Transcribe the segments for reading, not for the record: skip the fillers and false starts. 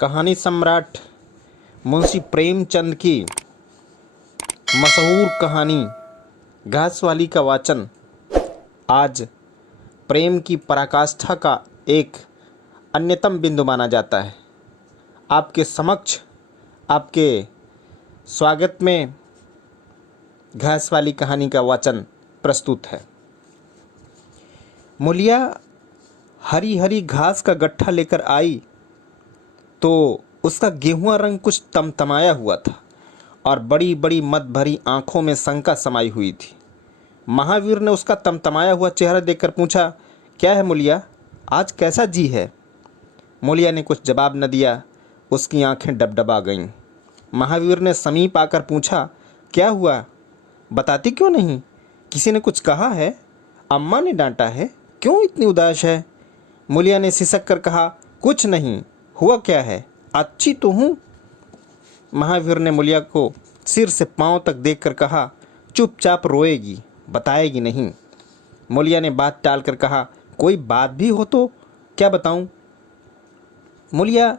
कहानी सम्राट मुंशी प्रेमचंद की मशहूर कहानी घासवाली का वाचन आज प्रेम की पराकाष्ठा का एक अन्यतम बिंदु माना जाता है। आपके समक्ष आपके स्वागत में घासवाली कहानी का वाचन प्रस्तुत है। मूलिया हरी हरी घास का गट्ठा लेकर आई तो उसका गेहुआ रंग कुछ तमतमाया हुआ था और बड़ी बड़ी मद भरी आंखों में शंका समाई हुई थी। महावीर ने उसका तमतमाया हुआ चेहरा देखकर पूछा, क्या है मूलिया, आज कैसा जी है? मूलिया ने कुछ जवाब न दिया। उसकी आंखें डबडबा गईं। महावीर ने समीप आकर पूछा, क्या हुआ, बताती क्यों नहीं? किसी ने कुछ कहा है? अम्मा ने डांटा है? क्यों इतनी उदास है? मूलिया ने सिसक कर कहा, कुछ नहीं। हुआ क्या है? अच्छी तो हूँ। महावीर ने मूलिया को सिर से पांव तक देखकर कहा, चुपचाप रोएगी, बताएगी नहीं। मूलिया ने बात टालकर कहा, कोई बात भी हो तो क्या बताऊं? मूलिया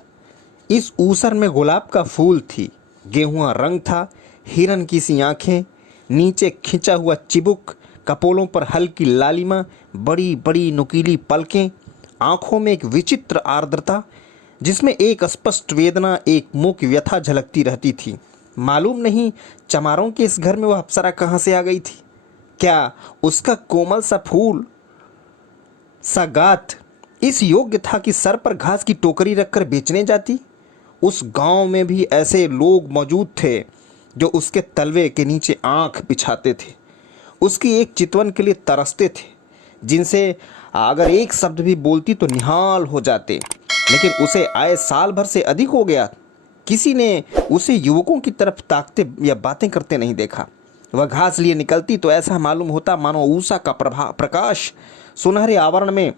इस ऊसर में गुलाब का फूल थी, गेहुआ रंग था, हिरन की सी आंखें, नीचे खिंचा हुआ चिबुक, कपोलों पर हल्की लालिमा, बड़ी बड़ी नुकीली पलकें, आंखों में एक विचित्र आर्द्रता जिसमें एक स्पष्ट वेदना, एक मूक व्यथा झलकती रहती थी। मालूम नहीं चमारों के इस घर में वह अप्सरा कहाँ से आ गई थी। क्या उसका कोमल सा फूल सा गात इस योग्य था कि सर पर घास की टोकरी रखकर बेचने जाती? उस गांव में भी ऐसे लोग मौजूद थे जो उसके तलवे के नीचे आंख बिछाते थे, उसकी एक चितवन के लिए तरसते थे, जिनसे अगर एक शब्द भी बोलती तो निहाल हो जाते। लेकिन उसे आए साल भर से अधिक हो गया, किसी ने उसे युवकों की तरफ ताकते या बातें करते नहीं देखा। वह घास लिए निकलती तो ऐसा मालूम होता मानो ऊषा का प्रकाश सुनहरे आवरण में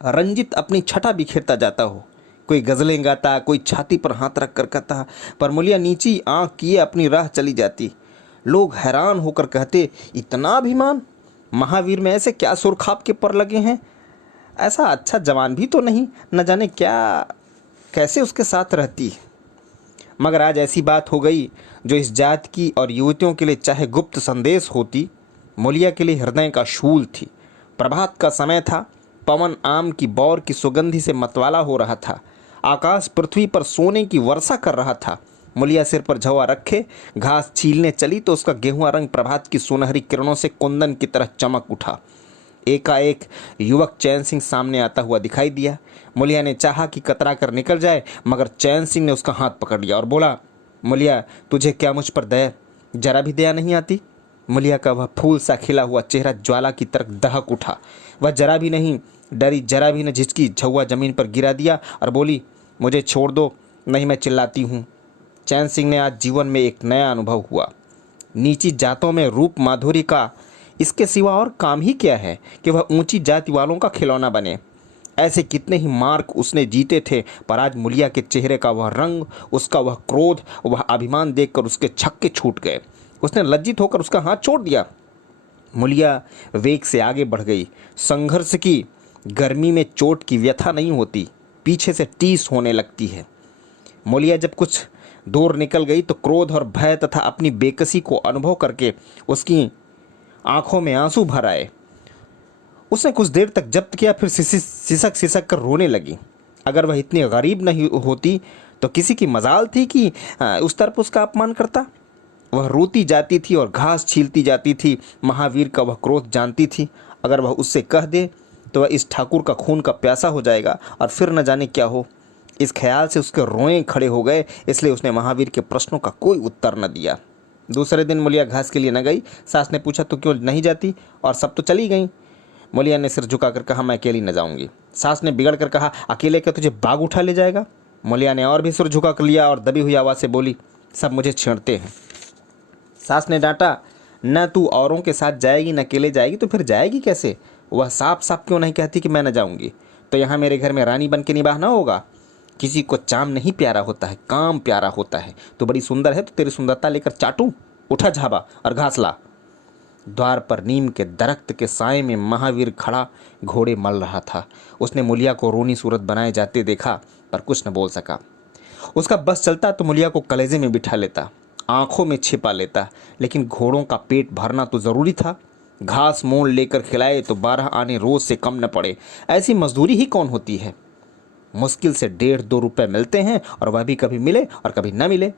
रंजित अपनी छटा बिखेरता जाता हो। कोई गजलें गाता, कोई छाती पर हाथ रख कर कहता, पर मूलिया नीची आंख किए अपनी राह चली जाती। लोग हैरान होकर कहते, इतना अभिमान, महावीर में ऐसे क्या सुरखाप के पर लगे हैं? ऐसा अच्छा जवान भी तो नहीं, न जाने क्या कैसे उसके साथ रहती। मगर आज ऐसी बात हो गई जो इस जात की और युवतियों के लिए चाहे गुप्त संदेश होती, मूलिया के लिए हृदय का शूल थी। प्रभात का समय था, पवन आम की बौर की सुगंधी से मतवाला हो रहा था, आकाश पृथ्वी पर सोने की वर्षा कर रहा था। मूलिया सिर पर झवा रखे घास छीलने चली तो उसका गेहुआ रंग प्रभात की सुनहरी किरणों से कुंदन की तरह चमक उठा। एकाएक युवक चैन सिंह सामने आता हुआ दिखाई दिया। मूलिया ने चाहा कि कतरा कर निकल जाए, मगर चैन सिंह ने उसका हाथ पकड़ लिया और बोला, मूलिया, तुझे क्या मुझ पर दया, जरा भी दया नहीं आती? मूलिया का वह फूल सा खिला हुआ चेहरा ज्वाला की तरह दहक उठा। वह जरा भी नहीं डरी, जरा भी न झिझकी, झौवा जमीन पर गिरा दिया और बोली, मुझे छोड़ दो, नहीं मैं चिल्लाती हूँ। चैन सिंह ने आज जीवन में एक नया अनुभव हुआ। नीची जातों में रूप माधुरी का इसके सिवा और काम ही क्या है कि वह ऊंची जाति वालों का खिलौना बने। ऐसे कितने ही मार्क उसने जीते थे, पर आज मूलिया के चेहरे का वह रंग, उसका वह क्रोध, वह अभिमान देखकर उसके छक्के छूट गए। उसने लज्जित होकर उसका हाथ छोड़ दिया। मूलिया वेग से आगे बढ़ गई। संघर्ष की गर्मी में चोट की व्यथा नहीं होती, पीछे से टीस होने लगती है। मूलिया जब कुछ दूर निकल गई तो क्रोध और भय तथा अपनी बेकसी को अनुभव करके उसकी आंखों में आंसू भर आए। उसने कुछ देर तक जब्त किया, फिर सिसक सिसक कर रोने लगी। अगर वह इतनी गरीब नहीं होती तो किसी की मजाल थी कि उस तरफ उसका अपमान करता। वह रोती जाती थी और घास छीलती जाती थी। महावीर का वह क्रोध जानती थी, अगर वह उससे कह दे तो वह इस ठाकुर का खून का प्यासा हो जाएगा और फिर न जाने क्या हो। इस ख्याल से उसके रोएं खड़े हो गए, इसलिए उसने महावीर के प्रश्नों का कोई उत्तर न दिया। दूसरे दिन मूलिया घास के लिए न गई। सास ने पूछा, तो क्यों नहीं जाती? और सब तो चली गई। मूलिया ने सिर झुकाकर कहा, मैं अकेली न जाऊंगी। सास ने बिगड़ कर कहा, अकेले क्या तुझे बाग उठा ले जाएगा? मूलिया ने और भी सिर झुका कर लिया और दबी हुई आवाज़ से बोली, सब मुझे छेड़ते हैं। सास ने डांटा, न तू औरों के साथ जाएगी न अकेले जाएगी तो फिर जाएगी कैसे? वह साफ साफ क्यों नहीं कहती कि मैं न जाऊंगी? तो यहाँ मेरे घर में रानी बन के निभाना होगा। किसी को चाम नहीं प्यारा होता है, काम प्यारा होता है। तो बड़ी सुंदर है तो तेरी सुंदरता लेकर चाटूं? उठा झाबा और घास ला। द्वार पर नीम के दरख्त के साए में महावीर खड़ा घोड़े मल रहा था। उसने मुलिया को रोनी सूरत बनाए जाते देखा पर कुछ न बोल सका। उसका बस चलता तो मुलिया को कलेजे में बिठा लेता, आंखों में छिपा लेता, लेकिन घोड़ों का पेट भरना तो ज़रूरी था। घास मोल लेकर खिलाए तो 12 आने रोज से कम न पड़े। ऐसी मजदूरी ही कौन होती है। मुश्किल से 1.5-2 रुपए मिलते हैं और वह भी कभी मिले और कभी न मिले।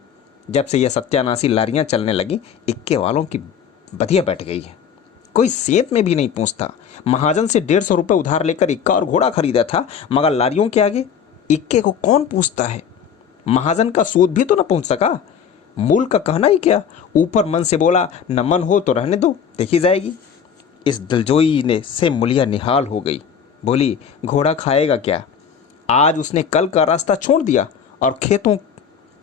जब से यह सत्यानाशी लारियां चलने लगी, इक्के वालों की बधिया बैठ गई है। कोई सेंत में भी नहीं पूछता। महाजन से 150 रुपये उधार लेकर इक्का और घोड़ा खरीदा था, मगर लारियों के आगे इक्के को कौन पूछता है। महाजन का सूद भी तो न पहुंच सका। मूल का कहना ही क्या। ऊपर मन से बोला, न मन हो तो रहने दो, देखी जाएगी। इस दिलजोई ने से मुलिया निहाल हो गई। बोली, घोड़ा खाएगा क्या। आज उसने कल का रास्ता छोड़ दिया और खेतों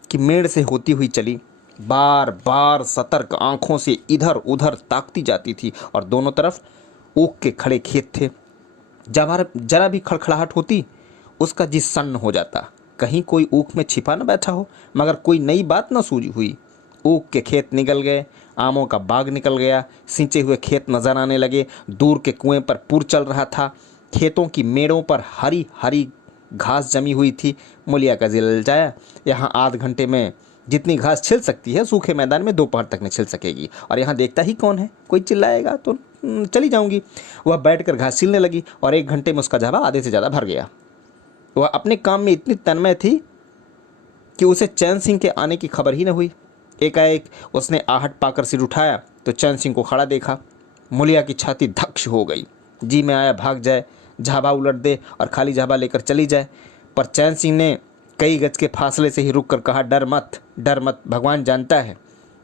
की मेड़ से होती हुई चली। बार बार सतर्क आंखों से इधर उधर ताकती जाती थी और दोनों तरफ ऊख के खड़े खेत थे। जरा भी खड़खड़ाहट होती, उसका जी सन्न हो जाता। कहीं कोई ऊख में छिपा न बैठा हो, मगर कोई नई बात न सूझी हुई। ऊख के खेत निकल गए, आमों का बाग निकल गया, सिंचे हुए खेत नजर आने लगे। दूर के कुएं पर पुर चल रहा था। खेतों की मेड़ों पर हरी हरी घास जमी हुई थी। मुलिया का दिल ललचाया। यहाँ आध घंटे में जितनी घास छिल सकती है, सूखे मैदान में दोपहर तक नहीं छिल सकेगी। और यहाँ देखता ही कौन है, कोई चिल्लाएगा तो चली जाऊंगी। वह बैठकर घास छिलने लगी और 1 घंटे में उसका झाबा आधे से ज़्यादा भर गया। वह अपने काम में इतनी तन्मय थी कि उसे चैन सिंह के आने की खबर ही न हुई। एकाएक उसने आहट पाकर सिर उठाया तो चैन सिंह को खड़ा देखा। मुलिया की छाती धक्ष हो गई। जी में आया भाग जाए, झाबा उलट दे और खाली झाबा लेकर चली जाए, पर चैन सिंह ने कई गज के फासले से ही रुक कर कहा, डर मत, भगवान जानता है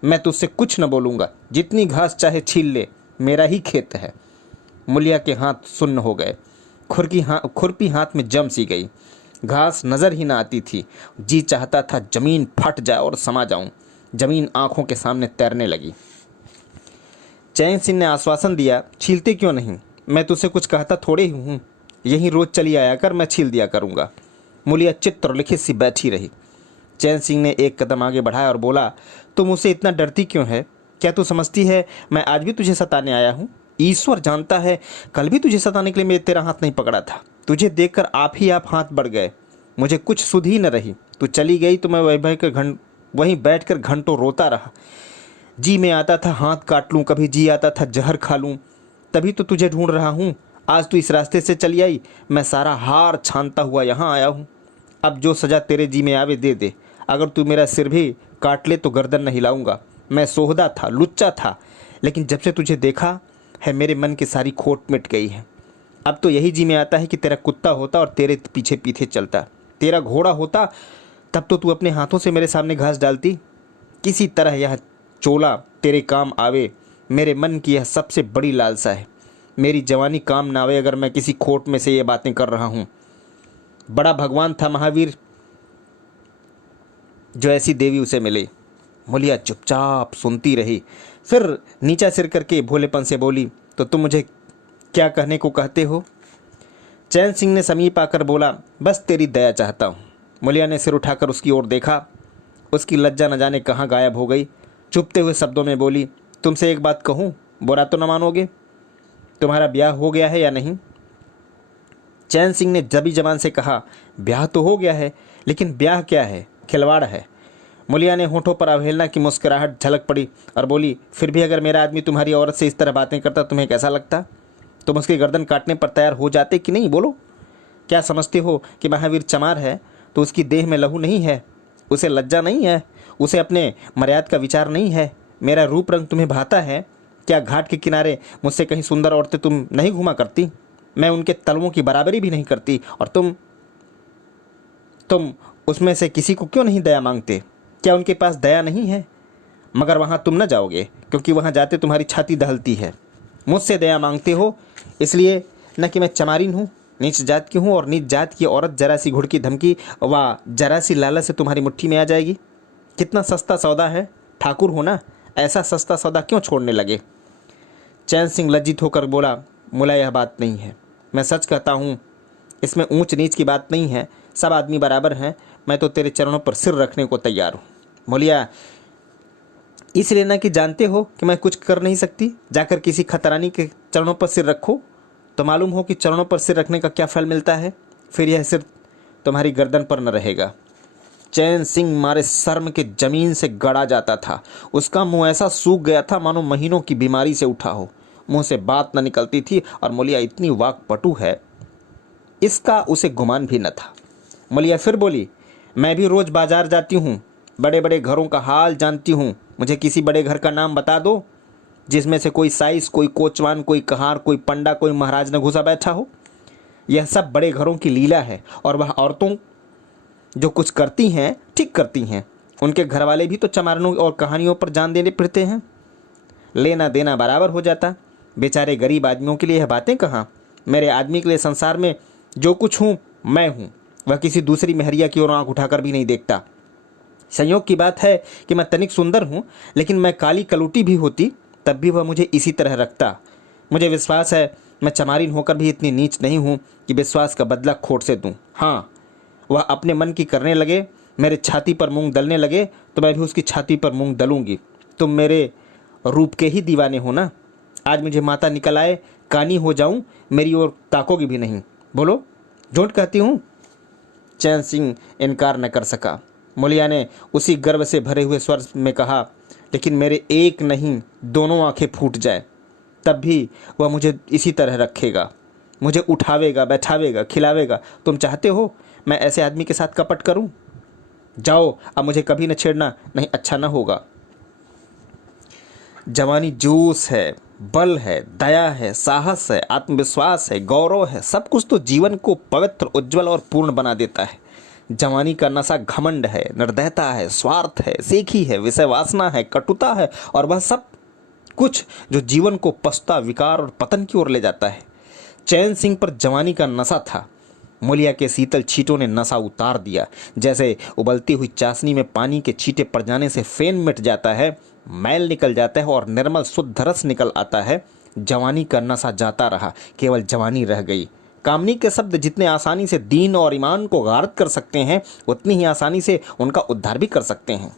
मैं तुझसे कुछ न बोलूँगा। जितनी घास चाहे छील ले, मेरा ही खेत है। मुलिया के हाथ सुन्न हो गए। खुरपी हाथ में जम सी गई। घास नज़र ही ना आती थी। जी चाहता था जमीन फट जाए और समा जाऊं। जमीन आंखों के सामने तैरने लगी। चैन सिंह ने आश्वासन दिया, छीलते क्यों नहीं, मैं तुझसे कुछ कहता थोड़े ही हूँ। यहीं रोज चली आया कर, मैं छील दिया करूँगा। मुलिया चित्रलिखित सी बैठी रही। चैन सिंह ने एक कदम आगे बढ़ाया और बोला, तुम मुझसे इतना डरती क्यों है। क्या तू समझती है मैं आज भी तुझे सताने आया हूँ। ईश्वर जानता है कल भी तुझे सताने के लिए मैं तेरा हाथ नहीं पकड़ा था। तुझे देखकर आप हाथ बढ़ गए। मुझे कुछ सुध ही न रही। तू चली गई तो मैं वहीं बैठकर घंटों रोता रहा। जी में आता था हाथ काट लूँ, कभी जी आता था जहर खा लूँ। तभी तो तुझे ढूंढ रहा हूँ। आज तू इस रास्ते से चली आई, मैं सारा हार छानता हुआ यहाँ आया हूँ। अब जो सज़ा तेरे जी में आवे दे दे। अगर तू मेरा सिर भी काट ले तो गर्दन न हिलाऊंगा। मैं सोहदा था, लुच्चा था, लेकिन जब से तुझे देखा है मेरे मन की सारी खोट मिट गई है। अब तो यही जी में आता है कि तेरा कुत्ता होता और तेरे पीछे पीछे चलता। तेरा घोड़ा होता तब तो तू अपने हाथों से मेरे सामने घास डालती। किसी तरह यह चोला तेरे काम आवे, मेरे मन की यह सबसे बड़ी लालसा है। मेरी जवानी काम ना आवे अगर मैं किसी खोट में से ये बातें कर रहा हूँ। बड़ा भगवान था महावीर जो ऐसी देवी उसे मिले। मुलिया चुपचाप सुनती रही। फिर नीचा सिर करके भोलेपन से बोली, तो तुम मुझे क्या कहने को कहते हो। चैन सिंह ने समीप आकर बोला, बस तेरी दया चाहता हूँ। मुलिया ने सिर उठाकर उसकी ओर देखा। उसकी लज्जा न जाने कहाँ गायब हो गई। चुपते हुए शब्दों में बोली, तुमसे एक बात कहूँ, बुरा तो न मानोगे। तुम्हारा ब्याह हो गया है या नहीं। चैन सिंह ने जबी जबान से कहा, ब्याह तो हो गया है, लेकिन ब्याह क्या है, खिलवाड़ है। मुलिया ने होठों पर अवहेलना की मुस्कुराहट झलक पड़ी और बोली, फिर भी अगर मेरा आदमी तुम्हारी औरत से इस तरह बातें करता तुम्हें कैसा लगता। तुम उसकी गर्दन काटने पर तैयार हो जाते कि नहीं, बोलो। क्या समझते हो कि महावीर चमार है तो उसकी देह में लहू नहीं है, उसे लज्जा नहीं है, उसे अपने मर्यादा का विचार नहीं है। मेरा रूप रंग तुम्हें भाता है क्या। घाट के किनारे मुझसे कहीं सुंदर औरतें तुम नहीं घुमा करती। मैं उनके तलवों की बराबरी भी नहीं करती और तुम उसमें से किसी को क्यों नहीं दया मांगते। क्या उनके पास दया नहीं है। मगर वहाँ तुम न जाओगे क्योंकि वहाँ जाते तुम्हारी छाती दहलती है। मुझसे दया मांगते हो इसलिए न कि मैं चमारिन हूँ, नीच जात की हूँ, और नीच जात की औरत जरा सी घुड़की धमकी व जरा सी लालच से तुम्हारी मुट्ठी में आ जाएगी। कितना सस्ता सौदा है। ठाकुर हो ना, ऐसा सस्ता सौदा क्यों छोड़ने लगे। चैन सिंह लज्जित होकर बोला, मुला यह बात नहीं है, मैं सच कहता हूँ। इसमें ऊंच नीच की बात नहीं है, सब आदमी बराबर हैं। मैं तो तेरे चरणों पर सिर रखने को तैयार हूँ। मुलिया इसलिए ना कि जानते हो कि मैं कुछ कर नहीं सकती, जाकर किसी खतरानी के चरणों पर सिर रखो तो मालूम हो कि चरणों पर सिर रखने का क्या फल मिलता है। फिर यह सिर तुम्हारी गर्दन पर न रहेगा। चैन सिंह मारे शर्म के जमीन से गड़ा जाता था। उसका मुंह ऐसा सूख गया था मानो महीनों की बीमारी से उठा हो। मुंह से बात न निकलती थी और मौलिया इतनी वाकपटु है इसका उसे गुमान भी न था। मौलिया फिर बोली, मैं भी रोज बाजार जाती हूँ, बड़े बड़े घरों का हाल जानती हूँ। मुझे किसी बड़े घर का नाम बता दो जिसमें से कोई साइस, कोई कोचवान, कोई कहार, कोई पंडा, कोई महाराज न घुसा बैठा हो। यह सब बड़े घरों की लीला है और वह औरतों जो कुछ करती हैं ठीक करती हैं। उनके घर वाले भी तो चमारनों और कहानियों पर जान देने फिरते हैं। लेना देना बराबर हो जाता। बेचारे गरीब आदमियों के लिए यह बातें कहाँ। मेरे आदमी के लिए संसार में जो कुछ हूँ मैं हूँ। वह किसी दूसरी मेहरिया की ओर आंख उठाकर भी नहीं देखता। संयोग की बात है कि मैं तनिक सुंदर हूँ, लेकिन मैं काली कलूटी भी होती तब भी वह मुझे इसी तरह रखता। मुझे विश्वास है मैं चमारिन होकर भी इतनी नीच नहीं हूँ कि विश्वास का बदला खोट से दूँ। हाँ, वह अपने मन की करने लगे, मेरे छाती पर मूंग दलने लगे तो मैं भी उसकी छाती पर मूंग दलूंगी। तुम मेरे रूप के ही दीवाने हो ना। आज मुझे माता निकल आए, कानी हो जाऊं, मेरी ओर ताकोगी भी नहीं। बोलो, झूठ कहती हूँ? चैन सिंह इनकार न कर सका। मौलिया ने उसी गर्व से भरे हुए स्वर में कहा, लेकिन मेरे एक नहीं दोनों आंखें फूट जाए तब भी वह मुझे इसी तरह रखेगा, मुझे उठावेगा, बैठावेगा, खिलावेगा। तुम चाहते हो मैं ऐसे आदमी के साथ कपट करूं? जाओ, अब मुझे कभी न छेड़ना, नहीं अच्छा न होगा। जवानी जोश है, बल है, दया है, साहस है, आत्मविश्वास है, गौरव है, सब कुछ तो जीवन को पवित्र, उज्जवल और पूर्ण बना देता है। जवानी का नशा घमंड है, निर्दयता है, स्वार्थ है, सेखी है, विषय वासना है, कटुता है और वह सब कुछ जो जीवन को पछता, विकार और पतन की ओर ले जाता है। चैन सिंह पर जवानी का नशा था। मौलिया के शीतल छींटों ने नशा उतार दिया। जैसे उबलती हुई चाशनी में पानी के छींटे पड़ जाने से फेन मिट जाता है, मैल निकल जाता है और निर्मल शुद्ध रस निकल आता है, जवानी का नशा जाता रहा, केवल जवानी रह गई। कामनी के शब्द जितने आसानी से दीन और ईमान को गारत कर सकते हैं, उतनी ही आसानी से उनका उद्धार भी कर सकते हैं।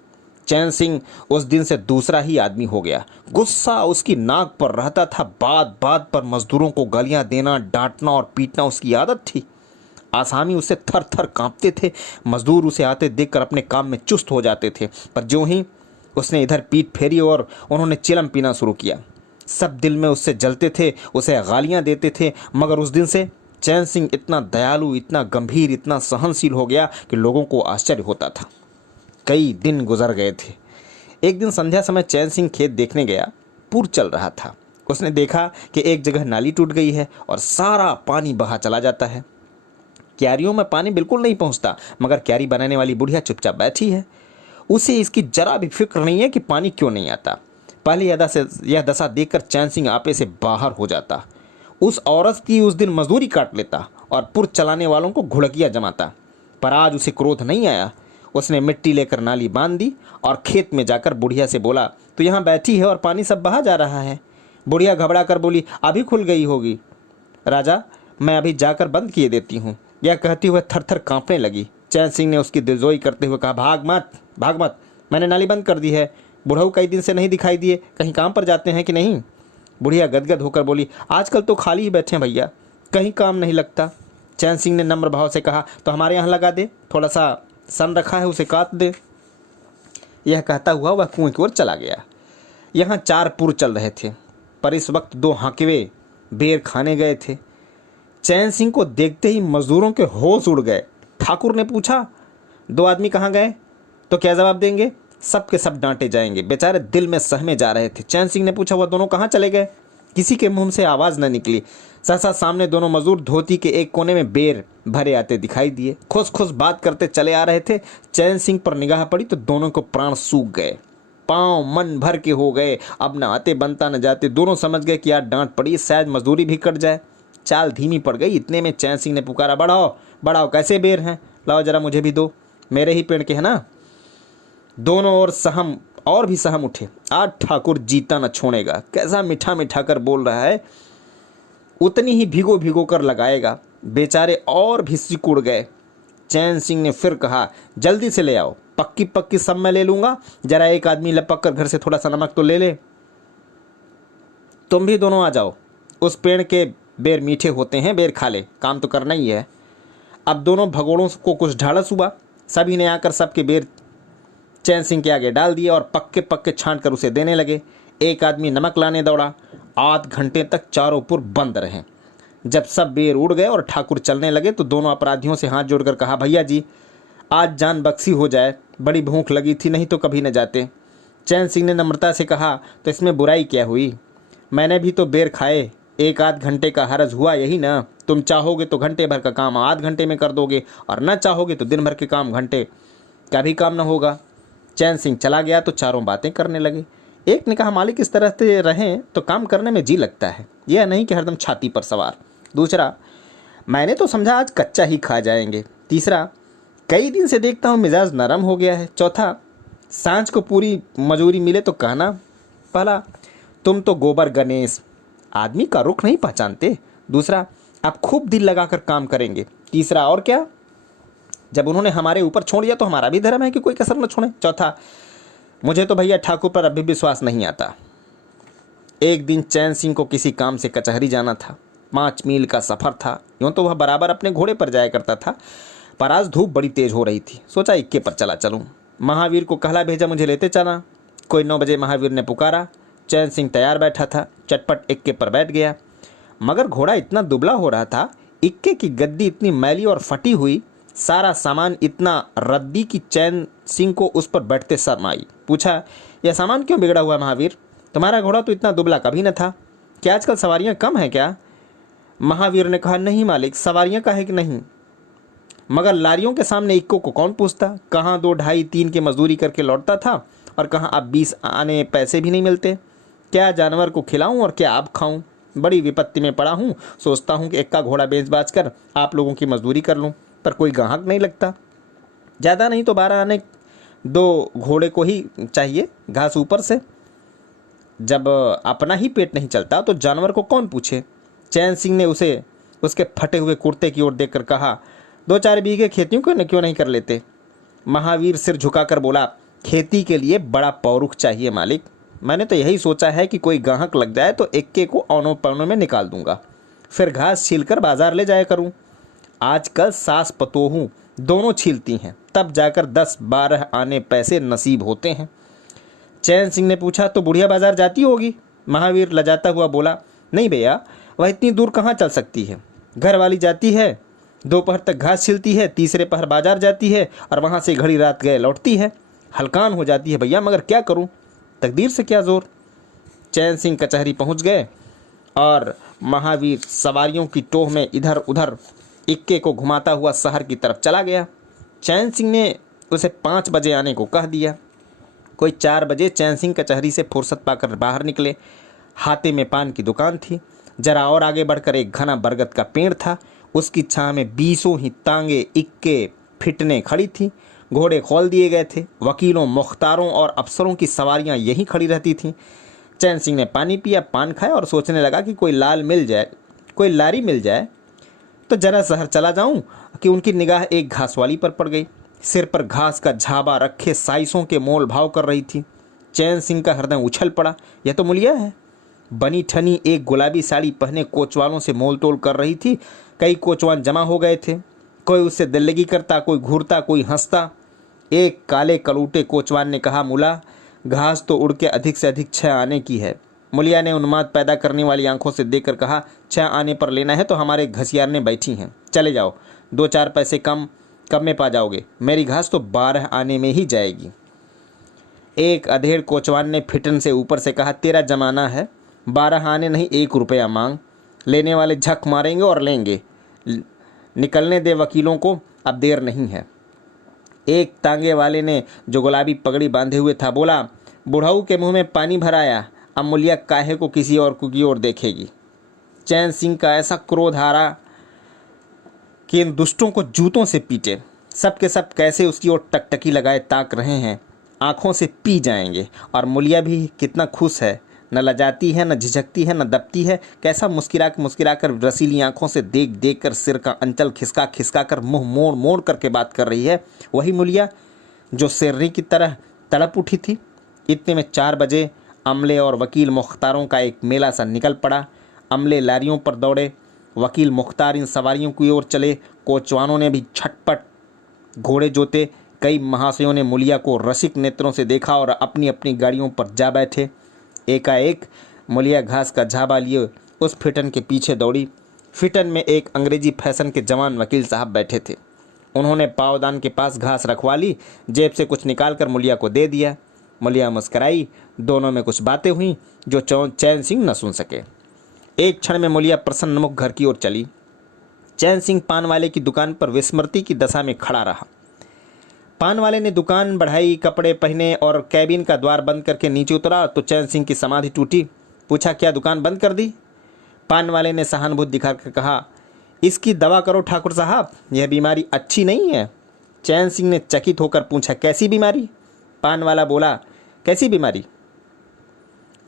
चैन सिंह उस दिन से दूसरा ही आदमी हो गया। गुस्सा उसकी नाक पर रहता था। बात बात पर मजदूरों को गालियां देना, डांटना और पीटना उसकी आदत थी। आसामी उसे थर थर कांपते थे। मजदूर उसे आते देखकर अपने काम में चुस्त हो जाते थे, पर ज्यों ही उसने इधर पीठ फेरी और उन्होंने चिलम पीना शुरू किया, सब दिल में उससे जलते थे, उसे गालियां देते थे। मगर उस दिन से चैन सिंह इतना दयालु, इतना गंभीर, इतना सहनशील हो गया कि लोगों को आश्चर्य होता था। कई दिन गुजर गए थे। एक दिन संध्या समय चैन सिंह खेत देखने गया। पूर चल रहा था। उसने देखा कि एक जगह नाली टूट गई है और सारा पानी बहा चला जाता है। क्यारियों में पानी बिल्कुल नहीं पहुंचता, मगर क्यारी बनाने वाली बुढ़िया चुपचाप बैठी है। उसे इसकी जरा भी फिक्र नहीं है कि पानी क्यों नहीं आता। पहले यह दशा देखकर चैन सिंह आपे से बाहर हो जाता। उस औरत की उस दिन मजदूरी काट लेता और पुर चलाने वालों को घुड़कियां जमाता। पर आज उसे क्रोध नहीं आया। उसने मिट्टी लेकर नाली बांध दी और खेत में जाकर बुढ़िया से बोला, तो यहाँ बैठी है और पानी सब बहा जा रहा है। बुढ़िया घबरा कर बोली, अभी खुल गई होगी राजा, मैं अभी जाकर बंद किए देती हूँ। यह कहती हुए थर थर कांपने लगी। चैन सिंह ने उसकी दिलजोई करते हुए कहा, भाग मत, भाग मत, मैंने नाली बंद कर दी है। बुढ़ऊ कई दिन से नहीं दिखाई दिए, कहीं काम पर जाते हैं कि नहीं? बुढ़िया गदगद होकर बोली, आजकल तो खाली ही बैठे हैं भैया, कहीं काम नहीं लगता। चैन सिंह ने नम्र भाव से कहा, तो हमारे यहाँ लगा दे, थोड़ा सा सन रखा है उसे काट दे। यह कहता हुआ वह कुएं की ओर चला गया। यहाँ 4 पुर चल रहे थे, पर इस वक्त 2 हाकिवे बेर खाने गए थे। चैन सिंह को देखते ही मजदूरों के होश उड़ गए। ठाकुर ने पूछा, 2 आदमी कहाँ गए? तो क्या जवाब देंगे? सब के सब डांटे जाएंगे। बेचारे दिल में सहमे जा रहे थे। चैन सिंह ने पूछा, वह दोनों कहाँ चले गए? किसी के मुंह से आवाज़ न निकली। सहसा सामने दोनों मजदूर धोती के एक कोने में बेर भरे आते दिखाई दिए। खुश खुश बात करते चले आ रहे थे। चैन सिंह पर निगाह पड़ी तो दोनों को प्राण सूख गए, पांव मन भर के हो गए। अब न आते बनता न जाते। दोनों समझ गए कि यार डांट पड़ी, शायद मजदूरी भी कट जाए। चाल धीमी पड़ गई। इतने में चैन सिंह ने पुकारा, बढ़ाओ बढ़ाओ, कैसे बेर हैं? लाओ जरा मुझे भी दो, मेरे ही पेड़ के है ना। दोनों और भी सहम उठे। आज ठाकुर जीता न छोड़ेगा। कैसा मीठा मीठा कर बोल रहा है, उतनी ही भिगो भिगो कर लगाएगा। बेचारे और भी सिकुड़ गए। चैन सिंह ने फिर कहा, जल्दी से ले आओ। पक्की पक्की सब मैं ले लूँगा, जरा एक आदमी लपक कर घर से थोड़ा सा नमक तो ले ले। तुम भी दोनों आ जाओ, उस पेड़ के बेर मीठे होते हैं, बेर खा ले, काम तो करना ही है। अब दोनों भगोड़ों को कुछ ढाढ़स हुआ, सभी ने आकर सबके बेर चैन सिंह के आगे डाल दिए और पक्के पक्के छांट कर उसे देने लगे। एक आदमी नमक लाने दौड़ा। आध घंटे तक चारों पुर बंद रहे। जब सब बेर उड़ गए और ठाकुर चलने लगे तो दोनों अपराधियों से हाथ जोड़कर कहा, भैया जी आज जान बख्शी हो जाए, बड़ी भूख लगी थी, नहीं तो कभी न जाते। चैन सिंह ने नम्रता से कहा, तो इसमें बुराई क्या हुई, मैंने भी तो बेर खाए, एक आध घंटे का हरज हुआ यही ना। तुम चाहोगे तो घंटे भर का काम आध घंटे में कर दोगे और न चाहोगे तो दिन भर के काम घंटे का भी काम न होगा। चैन सिंह चला गया तो चारों बातें करने लगे। एक ने कहा, मालिक इस तरह से रहें तो काम करने में जी लगता है, यह नहीं कि हरदम छाती पर सवार। दूसरा, मैंने तो समझा आज कच्चा ही खा जाएंगे। तीसरा, कई दिन से देखता हूँ मिजाज नरम हो गया है। चौथा, सांझ को पूरी मजूरी मिले तो कहना। पहला, तुम तो गोबर गणेश, आदमी का रुख नहीं पहचानते। दूसरा, आप खूब दिल लगाकर काम करेंगे। तीसरा, और क्या, जब उन्होंने हमारे ऊपर छोड़ दिया तो हमारा भी धर्म है कि कोई कसर न छोड़े। चौथा, मुझे तो भैया ठाकुर पर अभी विश्वास नहीं आता। एक दिन चैन सिंह को किसी काम से कचहरी जाना था। 5 मील का सफ़र था। यूँ तो वह बराबर अपने घोड़े पर जाया करता था, पर आज धूप बड़ी तेज हो रही थी। सोचा इक्के पर चला चलूँ। महावीर को कहला भेजा मुझे लेते चला। कोई 9 बजे महावीर ने पुकारा। चैन सिंह तैयार बैठा था, चटपट इक्के पर बैठ गया। मगर घोड़ा इतना दुबला हो रहा था, इक्के की गद्दी इतनी मैली और फटी हुई, सारा सामान इतना रद्दी कि चैन सिंह को उस पर बैठते शर्म आई। पूछा, यह सामान क्यों बिगड़ा हुआ महावीर, तुम्हारा घोड़ा तो इतना दुबला कभी न था, क्या आजकल सवारियां कम हैं क्या? महावीर ने कहा, नहीं मालिक, सवारियां का है कि नहीं, मगर लारियों के सामने इक्को को कौन पूछता। कहाँ 2, 2.5, 3 की मजदूरी करके लौटता था और कहाँ अब 20 आने पैसे भी नहीं मिलते। क्या जानवर को खिलाऊं और क्या आप खाऊं, बड़ी विपत्ति में पड़ा हूं। सोचता हूं कि इक्का घोड़ा बेच बाच कर आप लोगों की मजदूरी कर लूं, पर कोई ग्राहक नहीं लगता। ज़्यादा नहीं तो 12 आने 2 घोड़े को ही चाहिए, घास ऊपर से। जब अपना ही पेट नहीं चलता तो जानवर को कौन पूछे। चैन सिंह ने उसे उसके फटे हुए कुर्ते की ओर देखकर कहा, 2-4 बीघे खेतियों को क्यों नहीं कर लेते। महावीर सिर झुकाकर बोला, खेती के लिए बड़ा पौरुख चाहिए मालिक। मैंने तो यही सोचा है कि कोई ग्राहक लग जाए तो इक्के को औनों पौनों में निकाल दूंगा, फिर घास छीलकर बाजार ले जाया करूं। आजकल सास पतोहू दोनों छीलती हैं, तब जाकर 10-12 आने पैसे नसीब होते हैं। चैन सिंह ने पूछा, तो बुढ़िया बाजार जाती होगी? महावीर लजाता हुआ बोला, नहीं भैया, वह इतनी दूर कहाँ चल सकती है। घर वाली जाती है, दोपहर तक घास छिलती है, तीसरे पहर बाजार जाती है और वहाँ से घड़ी रात गए लौटती है। हलकान हो जाती है भैया, मगर क्या करूँ, तकदीर से क्या जोर। चैन सिंह कचहरी पहुँच गए और महावीर सवारियों की टोह में इधर उधर इक्के को घुमाता हुआ शहर की तरफ चला गया। चैन सिंह ने उसे 5 बजे आने को कह दिया। कोई 4 बजे चैन सिंह कचहरी से फुर्सत पाकर बाहर निकले। हाथे में पान की दुकान थी। जरा और आगे बढ़कर एक घना बरगद का पेड़ था, उसकी छां में 20 ही तांगे इक्के फिटने खड़ी थी। घोड़े खोल दिए गए थे। वकीलों, मुख्तारों और अफसरों की सवारियां यहीं खड़ी रहती थीं। चैन सिंह ने पानी पिया, पान खाया और सोचने लगा कि कोई लारी मिल जाए तो जरा शहर चला जाऊं कि उनकी निगाह एक घासवाली पर पड़ गई। सिर पर घास का झाबा रखे साइसों के मोल भाव कर रही थी। चैन सिंह का हृदय उछल पड़ा, यह तो मुलिया है। बनी ठनी एक गुलाबी साड़ी पहने कोचवालों से मोल तोल कर रही थी। कई कोचवान जमा हो गए थे, कोई उससे दिल्लगी करता, कोई घूरता, कोई हंसता। एक काले कलूटे कोचवान ने कहा, मुला, घास तो उड़ के अधिक से अधिक 6 आने की है। मुलिया ने उन्माद पैदा करने वाली आंखों से देखकर कहा, 6 आने पर लेना है तो हमारे घसियारने बैठी हैं, चले जाओ, 2-4 पैसे कम में पा जाओगे। मेरी घास तो 12 आने में ही जाएगी। एक अधेड़ कोचवान ने फिटन से ऊपर से कहा, तेरा जमाना है, 12 आने नहीं 1 रुपया मांग। लेने वाले झक मारेंगे और लेंगे। निकलने दे वकीलों को, अब देर नहीं है। एक तांगे वाले ने, जो गुलाबी पगड़ी बांधे हुए था, बोला, बुढ़ाऊ के मुंह में पानी भराया, अब मुलिया काहे को किसी और की ओर देखेगी। चैन सिंह का ऐसा क्रोध आ रहा कि इन दुष्टों को जूतों से पीटे। सब के सब कैसे उसकी ओर टकटकी लगाए ताक रहे हैं, आंखों से पी जाएंगे। और मुलिया भी कितना खुश है, न लजाती है, न झिझकती है, न दबती है। कैसा मुस्किरा कर रसीली आंखों से देख कर सिर का अंचल खिसका कर मुंह मोड़ करके बात कर रही है। वही मुलिया जो शेरनी की तरह तड़प उठी थी। इतने में 4 बजे अमले और वकील मुख्तारों का एक मेला सा निकल पड़ा। अमले लारियों पर दौड़े, वकील मुख्तार इन सवारियों की ओर चले। कोचवानों ने भी झटपट घोड़े जोते। कई महाशयों ने मुलिया को रसिक नेत्रों से देखा और अपनी अपनी गाड़ियों पर जा बैठे। एकाएक मुलिया घास का झाबा लिए उस फिटन के पीछे दौड़ी। फिटन में एक अंग्रेजी फैशन के जवान वकील साहब बैठे थे। उन्होंने पावदान के पास घास रखवा ली, जेब से कुछ निकालकर मुलिया को दे दिया। मुलिया मुस्कराई। दोनों में कुछ बातें हुई जो चैन सिंह न सुन सके। एक क्षण में मुलिया प्रसन्नमुख घर की ओर चली। चैन सिंह पान वाले की दुकान पर विस्मृति की दशा में खड़ा रहा। पान वाले ने दुकान बढ़ाई, कपड़े पहने और कैबिन का द्वार बंद करके नीचे उतरा तो चैन सिंह की समाधि टूटी। पूछा, क्या दुकान बंद कर दी? पान वाले ने सहानुभूति दिखाकर कहा, इसकी दवा करो ठाकुर साहब, यह बीमारी अच्छी नहीं है। चैन सिंह ने चकित होकर पूछा, कैसी बीमारी? पान वाला बोला, कैसी बीमारी?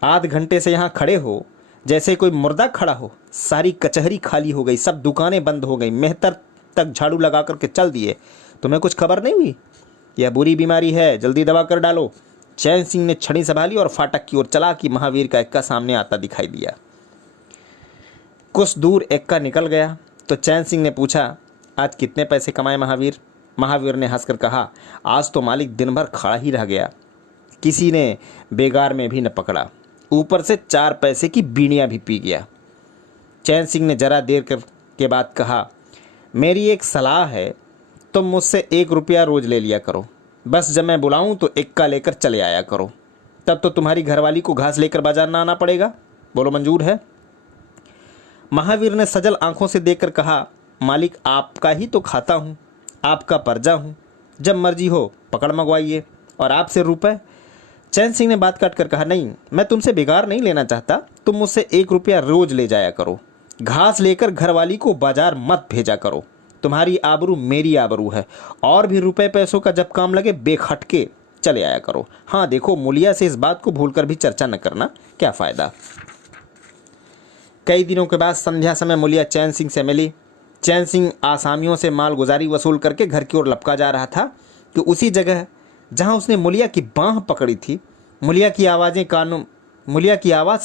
आध घंटे से यहाँ खड़े हो जैसे कोई मुर्दा खड़ा हो। सारी कचहरी खाली हो गई, सब दुकानें बंद हो गई, मेहतर तक झाड़ू लगा करके चल दिए। तुम्हें कुछ खबर नहीं हुई? यह बुरी बीमारी है, जल्दी दवा कर डालो। चैन सिंह ने छड़ी संभाली और फाटक की ओर चला कि महावीर का एक्का सामने आता दिखाई दिया। कुछ दूर एक्का निकल गया तो चैन सिंह ने पूछा, आज कितने पैसे कमाए महावीर? महावीर ने हंसकर कहा, आज तो मालिक दिन भर खड़ा ही रह गया, किसी ने बेगार में भी न पकड़ा, ऊपर से 4 पैसे की बीड़ियाँ भी पी गया। चैन सिंह ने जरा देर के बाद कहा, मेरी एक सलाह है, तुम मुझसे 1 रुपया रोज ले लिया करो। बस जब मैं बुलाऊं तो एक्का लेकर चले आया करो, तब तो तुम्हारी घरवाली को घास लेकर बाजार ना आना पड़ेगा। बोलो मंजूर है? महावीर ने सजल आंखों से देखकर कहा, मालिक आपका ही तो खाता हूँ, आपका पर्जा हूँ, जब मर्जी हो पकड़ मंगवाइए। और आपसे रुपए? चैन सिंह ने बात काट कर कहा, नहीं, मैं तुमसे बेगार नहीं लेना चाहता, तुम मुझसे 1 रुपया रोज ले जाया करो। घास लेकर घरवाली को बाजार मत भेजा करो, तुम्हारी आबरू मेरी आबरू है। और भी रुपए पैसों का जब काम लगे बेखटके चले आया करो। हाँ देखो, मुलिया से इस बात को भूलकर भी चर्चा न करना, क्या फ़ायदा। कई दिनों के बाद संध्या समय मुलिया चैन सिंह से मिली। चैन सिंह आसामियों से मालगुजारी वसूल करके घर की ओर लपका जा रहा था कि उसी जगह जहाँ उसने मुलिया की बाँह पकड़ी थी, मुलिया की आवाज़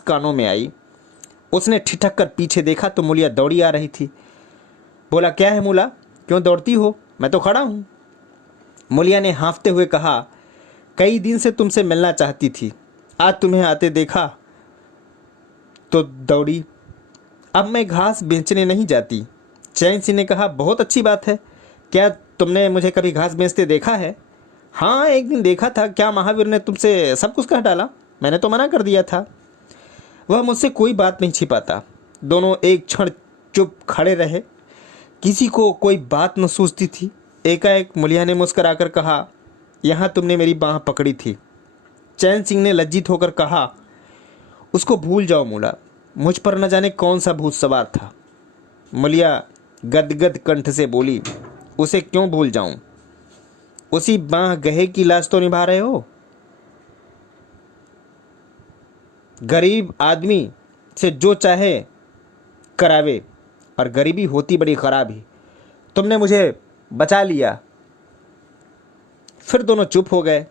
कानों में आई। उसने ठिठक कर पीछे देखा तो मुलिया दौड़ी आ रही थी। बोला, क्या है मुला, क्यों दौड़ती हो? मैं तो खड़ा हूँ। मुलिया ने हाँफते हुए कहा, कई दिन से तुमसे मिलना चाहती थी, आज तुम्हें आते देखा तो दौड़ी। अब मैं घास बेचने नहीं जाती। चैन सिंह ने कहा, बहुत अच्छी बात है, क्या तुमने मुझे कभी घास बेचते देखा है? हाँ, एक दिन देखा था। क्या महावीर ने तुमसे सब कुछ कह डाला? मैंने तो मना कर दिया था। वह मुझसे कोई बात नहीं छिपाता। दोनों एक क्षण चुप खड़े रहे, किसी को कोई बात न सूझती थी। एकाएक मुलिया ने मुस्कराकर कहा, यहाँ तुमने मेरी बाँह पकड़ी थी। चैन सिंह ने लज्जित होकर कहा, उसको भूल जाओ मुला, मुझ पर न जाने कौन सा भूत सवार था। मुलिया गदगद कंठ से बोली, उसे क्यों भूल जाऊं? उसी बाँह गहे की लाज तो निभा रहे हो। गरीब आदमी से जो चाहे करावे, और गरीबी होती बड़ी खराब ही। तुमने मुझे बचा लिया। फिर दोनों चुप हो गए।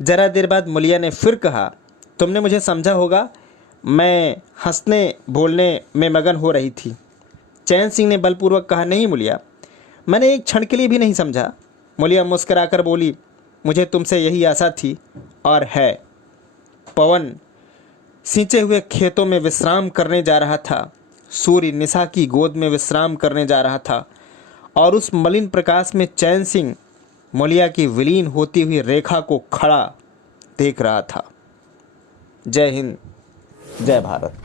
जरा देर बाद मुलिया ने फिर कहा, तुमने मुझे समझा होगा, मैं हंसने बोलने में मगन हो रही थी। चैन सिंह ने बलपूर्वक कहा, नहीं मुलिया, मैंने एक क्षण के लिए भी नहीं समझा। मुलिया मुस्कराकर बोली, मुझे तुमसे यही आशा थी और है। पवन सींचे हुए खेतों में विश्राम करने जा रहा था, सूर्य निशा की गोद में विश्राम करने जा रहा था, और उस मलिन प्रकाश में चैन सिंह मुलिया की विलीन होती हुई रेखा को खड़ा देख रहा था। जय हिंद, जय भारत।